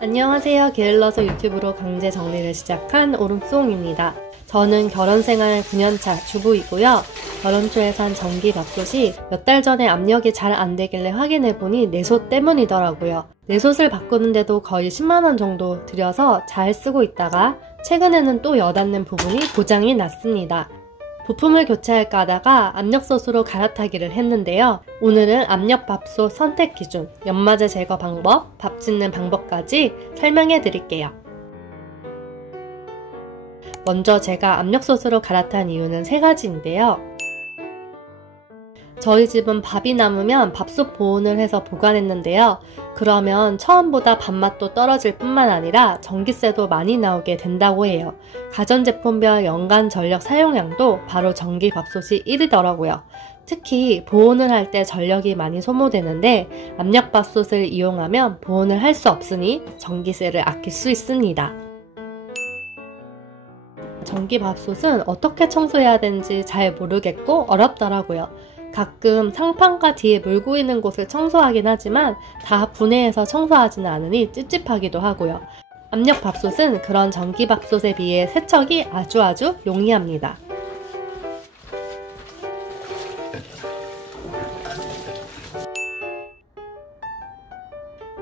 안녕하세요. 게을러서 유튜브로 강제 정리를 시작한 오름송입니다. 저는 결혼생활 9년차 주부이고요. 결혼 초에 산 전기밥솥이 몇 달 전에 압력이 잘 안되길래 확인해보니 내솥 때문이더라고요. 내솥을 바꾸는데도 거의 10만원 정도 들여서 잘 쓰고 있다가 최근에는 또 여닫는 부분이 고장이 났습니다. 부품을 교체할까 하다가 압력솥으로 갈아타기를 했는데요. 오늘은 압력밥솥 선택 기준, 연마제 제거 방법, 밥 짓는 방법까지 설명해 드릴게요. 먼저 제가 압력솥으로 갈아탄 이유는 3가지인데요. 저희 집은 밥이 남으면 밥솥 보온을 해서 보관했는데요. 그러면 처음보다 밥맛도 떨어질 뿐만 아니라 전기세도 많이 나오게 된다고 해요. 가전제품별 연간 전력 사용량도 바로 전기밥솥이 1위더라고요. 특히 보온을 할 때 전력이 많이 소모되는데 압력밥솥을 이용하면 보온을 할 수 없으니 전기세를 아낄 수 있습니다. 전기밥솥은 어떻게 청소해야 되는지 잘 모르겠고 어렵더라고요. 가끔 상판과 뒤에 물 고이는 곳을 청소하긴 하지만 다 분해해서 청소하지는 않으니 찝찝하기도 하고요. 압력밥솥은 그런 전기밥솥에 비해 세척이 아주 용이합니다.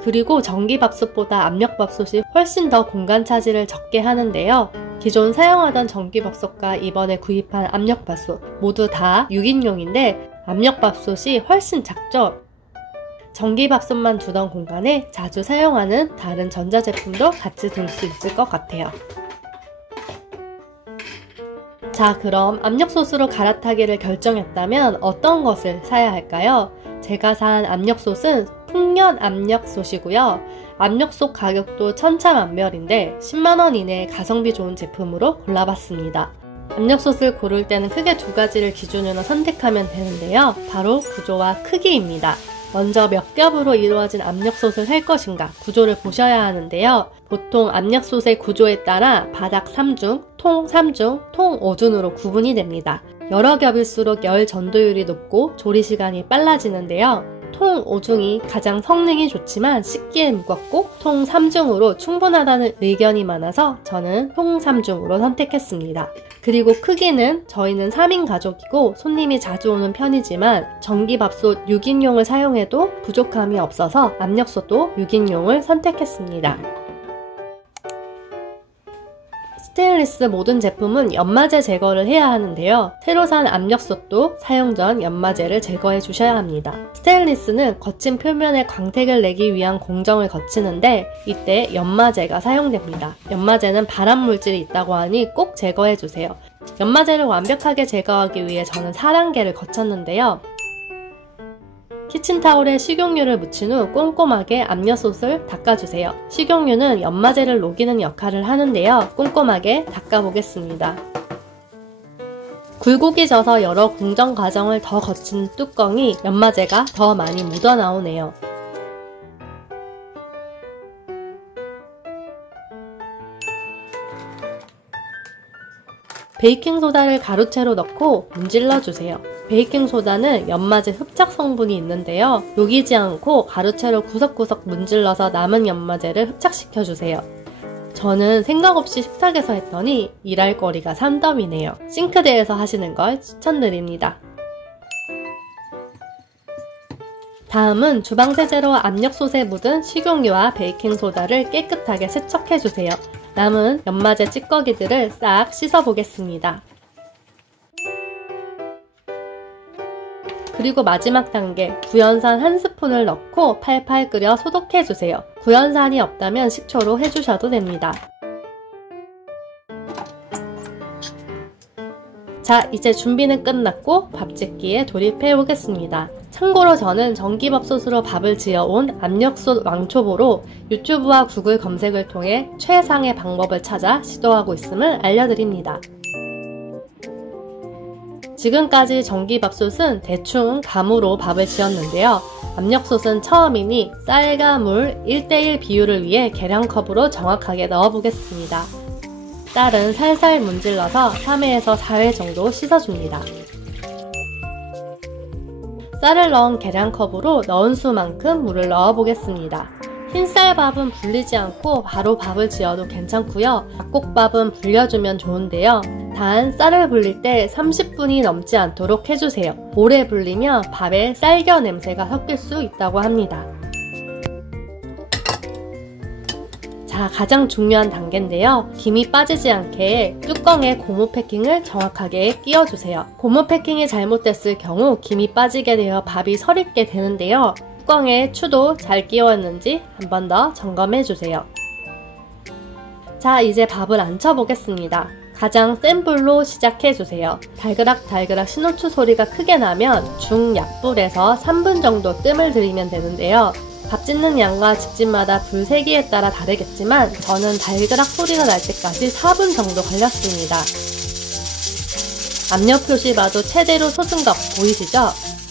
그리고 전기밥솥보다 압력밥솥이 훨씬 더 공간 차지를 적게 하는데요. 기존 사용하던 전기밥솥과 이번에 구입한 압력밥솥 모두 다 6인용인데 압력밥솥이 훨씬 작죠? 전기밥솥만 두던 공간에 자주 사용하는 다른 전자제품도 같이 둘 수 있을 것 같아요. 자, 그럼 압력솥으로 갈아타기를 결정했다면 어떤 것을 사야 할까요? 제가 산 압력솥은 풍년 압력솥이고요. 압력솥 가격도 천차만별인데 10만원 이내의 가성비 좋은 제품으로 골라봤습니다. 압력솥을 고를 때는 크게 2가지를 기준으로 선택하면 되는데요. 바로 구조와 크기입니다. 먼저 몇 겹으로 이루어진 압력솥을 할 것인가 구조를 보셔야 하는데요. 보통 압력솥의 구조에 따라 바닥 3중, 통 3중, 통 5중으로 구분이 됩니다. 여러 겹일수록 열 전도율이 높고 조리 시간이 빨라지는데요. 통 5중이 가장 성능이 좋지만 씻기에 무겁고 통 3중으로 충분하다는 의견이 많아서 저는 통 3중으로 선택했습니다. 그리고 크기는 저희는 3인 가족이고 손님이 자주 오는 편이지만 전기밥솥 6인용을 사용해도 부족함이 없어서 압력솥도 6인용을 선택했습니다. 스테인리스 모든 제품은 연마제 제거를 해야 하는데요. 새로 산 압력솥도 사용 전 연마제를 제거해 주셔야 합니다. 스테인리스는 거친 표면에 광택을 내기 위한 공정을 거치는데 이때 연마제가 사용됩니다. 연마제는 발암 물질이 있다고 하니 꼭 제거해 주세요. 연마제를 완벽하게 제거하기 위해 저는 4단계를 거쳤는데요. 키친타올에 식용유를 묻힌 후 꼼꼼하게 압력솥을 닦아주세요. 식용유는 연마제를 녹이는 역할을 하는데요. 꼼꼼하게 닦아보겠습니다. 굴곡이 져서 여러 공정 과정을 더 거친 뚜껑이 연마제가 더 많이 묻어나오네요. 베이킹소다를 가루채로 넣고 문질러주세요. 베이킹소다는 연마제 흡착 성분이 있는데요. 녹이지 않고 가루채로 구석구석 문질러서 남은 연마제를 흡착시켜주세요. 저는 생각 없이 식탁에서 했더니 일할 거리가 산더미네요. 싱크대에서 하시는 걸 추천드립니다. 다음은 주방세제로 압력솥에 묻은 식용유와 베이킹소다를 깨끗하게 세척해주세요. 남은 연마제 찌꺼기들을 싹 씻어보겠습니다. 그리고 마지막 단계, 구연산 1스푼을 넣고 팔팔 끓여 소독해주세요. 구연산이 없다면 식초로 해주셔도 됩니다. 자, 이제 준비는 끝났고 밥짓기에 돌입해 보겠습니다. 참고로 저는 전기밥솥으로 밥을 지어온 압력솥 왕초보로 유튜브와 구글 검색을 통해 최상의 방법을 찾아 시도하고 있음을 알려드립니다. 지금까지 전기밥솥은 대충 감으로 밥을 지었는데요. 압력솥은 처음이니 쌀과 물 1:1 비율을 위해 계량컵으로 정확하게 넣어보겠습니다. 쌀은 살살 문질러서 3회에서 4회 정도 씻어줍니다. 쌀을 넣은 계량컵으로 넣은 수만큼 물을 넣어보겠습니다. 흰쌀밥은 불리지 않고 바로 밥을 지어도 괜찮고요. 잡곡밥은 불려주면 좋은데요. 단 쌀을 불릴 때 30분이 넘지 않도록 해주세요. 오래 불리면 밥에 쌀겨 냄새가 섞일 수 있다고 합니다. 자, 가장 중요한 단계인데요. 김이 빠지지 않게 뚜껑에 고무 패킹을 정확하게 끼워주세요. 고무 패킹이 잘못됐을 경우 김이 빠지게 되어 밥이 설익게 되는데요. 뚜껑에 추도 잘 끼웠는지 한 번 더 점검해주세요. 자, 이제 밥을 안쳐보겠습니다. 가장 센 불로 시작해주세요. 달그락달그락 신호추 소리가 크게 나면 중약불에서 3분 정도 뜸을 들이면 되는데요. 밥 짓는 양과 집집마다 불 세기에 따라 다르겠지만 저는 달그락 소리가 날 때까지 4분 정도 걸렸습니다. 압력 표시 봐도 최대로 솟은 것 보이시죠?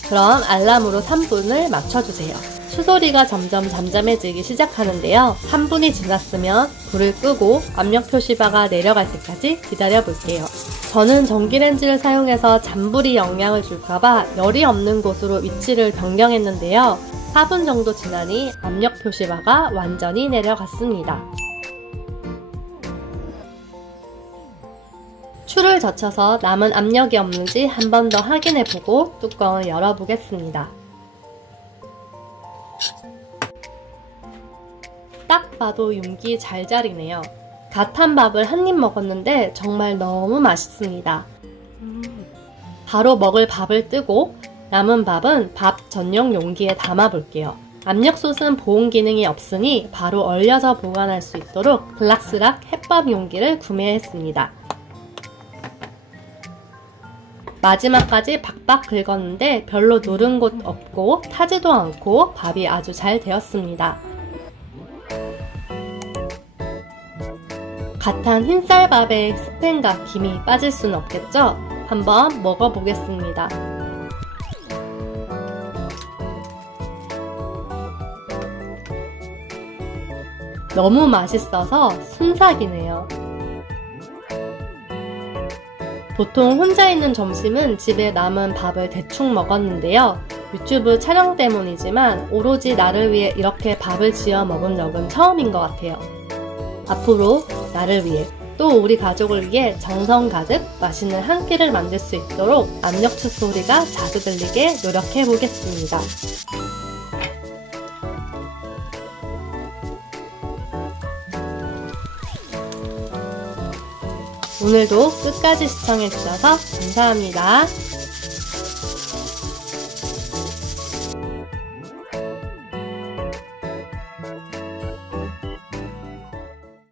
그럼 알람으로 3분을 맞춰주세요. 추소리가 점점 잠잠해지기 시작하는데요. 3분이 지났으면 불을 끄고 압력 표시바가 내려갈 때까지 기다려 볼게요. 저는 전기레인지를 사용해서 잔불이 영향을 줄까봐 열이 없는 곳으로 위치를 변경했는데요. 4분 정도 지나니 압력 표시바가 완전히 내려갔습니다. 추를 젖혀서 남은 압력이 없는지 한 번 더 확인해보고 뚜껑을 열어보겠습니다. 딱 봐도 윤기 잘 자리네요. 갓 한 밥을 한 입 먹었는데 정말 너무 맛있습니다. 바로 먹을 밥을 뜨고 남은 밥은 밥 전용 용기에 담아 볼게요. 압력솥은 보온 기능이 없으니 바로 얼려서 보관할 수 있도록 블락스락 햇밥 용기를 구매했습니다. 마지막까지 박박 긁었는데 별로 누른 곳 없고 타지도 않고 밥이 아주 잘 되었습니다. 갓한 흰쌀밥에 스팸과 김이 빠질 수는 없겠죠? 한번 먹어보겠습니다. 너무 맛있어서 순삭이네요. 보통 혼자 있는 점심은 집에 남은 밥을 대충 먹었는데요. 유튜브 촬영 때문이지만 오로지 나를 위해 이렇게 밥을 지어 먹은 적은 처음인 것 같아요. 앞으로 나를 위해 또 우리 가족을 위해 정성 가득 맛있는 한 끼를 만들 수 있도록 압력추 소리가 자주 들리게 노력해 보겠습니다. 오늘도 끝까지 시청해주셔서 감사합니다.